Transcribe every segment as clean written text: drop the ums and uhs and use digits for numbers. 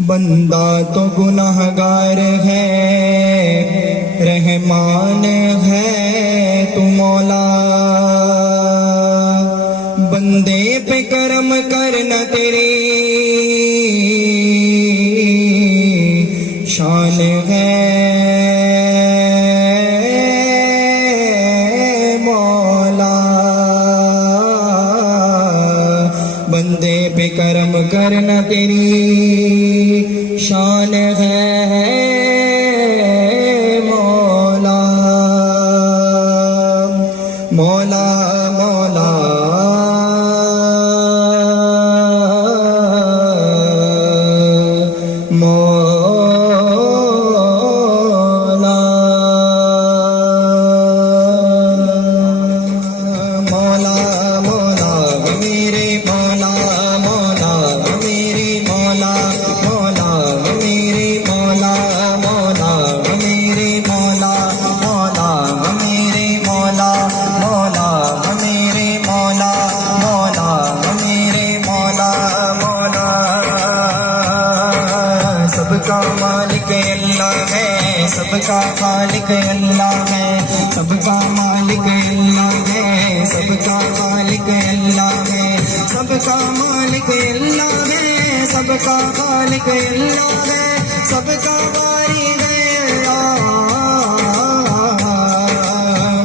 बंदा तो गुनाहगार है, रहमान है तू मौला। बंदे पे करम करना तेरी शान है मौला। बंदे पे करम करना तेरी शान है मौला। मौला मौला सबका मालिक अल्लाह है, सबका खालिक अल्लाह है, सबका मालिक अल्लाह है, सबका खालिक अल्लाह है, सबका मालिक अल्लाह है, सबका खालिक अल्लाह है, सबका बारी है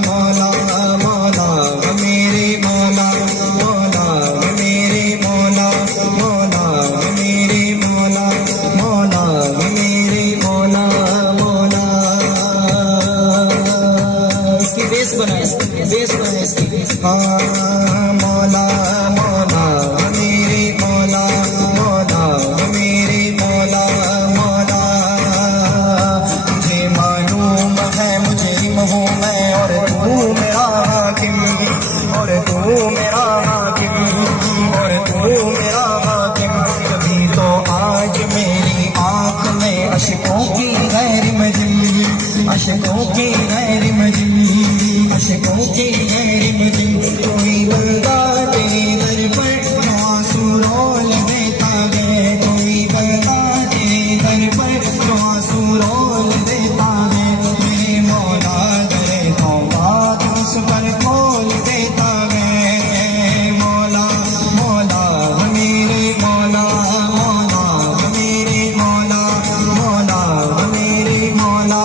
मौला। मौला मेरे मौला, मौला मेरे मौला, मौला मेरे मौला, मौला मेरे मौला। मौला इसकी बेस बना, इसकी हाँ मौला मौला मेरे मौला, मौला मेरे मौला। मौला मुझे मालूम है मुजरिम हूँ मैं, और तू मेरा हाकिम, और तू मेरा हाकिम, और तू मेरा हाकिम। कभी तो आज मेरी आँख में अशकों की गैर मजली, अशकों की गैर मजली, अशकों की गैर मजली। कोई बंदा तेरे दर पर आंसू रोल देता है, कोई बंदा तेरे दर पर आंसू रोल देता है। मेरे मौला करे तौबा तो उस पर खोल देता है मौला। मौला मेरे मौला, मौला मेरे मौला, मौला मेरे मौला।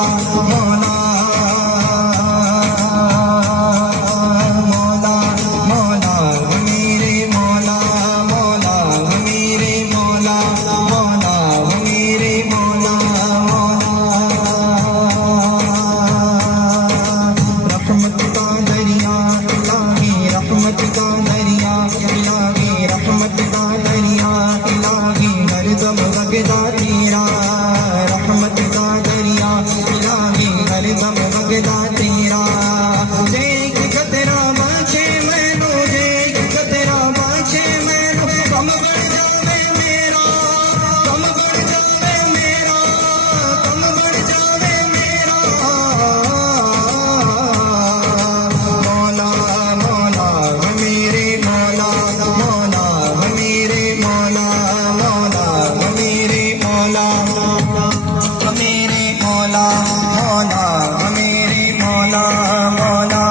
मौला मौला मौला मेरे मौला, मौला मेरे मौला, मौला मेरे मौला। रहमत का दरिया इलाही, रहमत का दरिया इलाही, रहमत का दरिया इलाही, हरदम वगदा तेरा। रहमत का दरिया इलाही, हरदम वगदा तेरा। देख खतरा बाँचे मैनू, देख खतरा बाँचे मैनू, कम बढ़ जावे मेरा, कम बढ़ जावे मेरा, कम बढ़ जावे मेरा। मौला मौला मेरे मौला, मौला मेरे मौला, मौला मेरे मौला, मेरे मौला, मौला मेरे मौला। मौला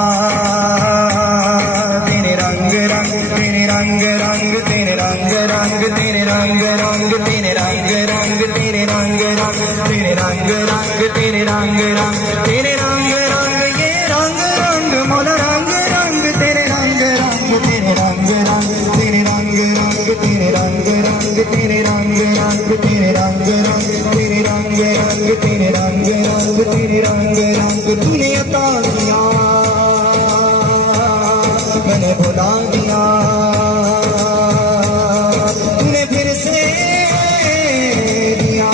तेरे रंग रंग, तेरे रंग रंग, तेरे रंग रंग, तेरे रंग रंग, तेरे रंग रंग, तेरे रंग रंग, तेरे रंग रंग, तेरे रंग रंग, तेरे रंग रंग, ये रंग रंग मौला रंग रंग, तेरे रंग रंग, तेरे रंग रंग, तेरे रंग रंग, तेरे रंग रंग, तेरे रंग रंग, तेरे रंग रंग, तेरे रंग रंग, तेरे रंग रंग, तेरे रंग रंग। तूने अता किया मैंने भुला दिया, तूने फिर से दिया।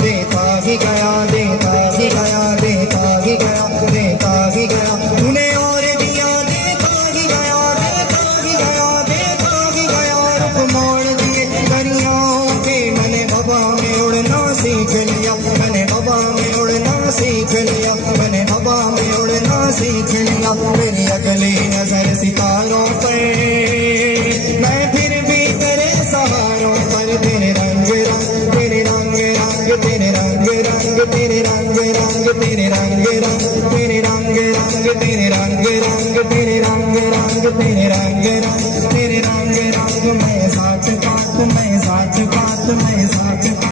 देता ही गया, देता ही गया, देता ही गया, देता ही गया। तूने और दिया, देता ही गया, देता ही गया, देता ही गया। रुख मोड़ दिए दरियाओं के, मैंने हवा में उड़ना सीख लिया, मैंने हवा में उड़ना सीख लिया, मैंने हवा में उड़ना सीख लिया। मेरी अगली नजर सितारों पर, मैं फिर भी तेरे साथ तेरे रंग रंग तेरे रंग रंग तेरे रंग रंग तेरे रंग रंग तेरे रंग रंग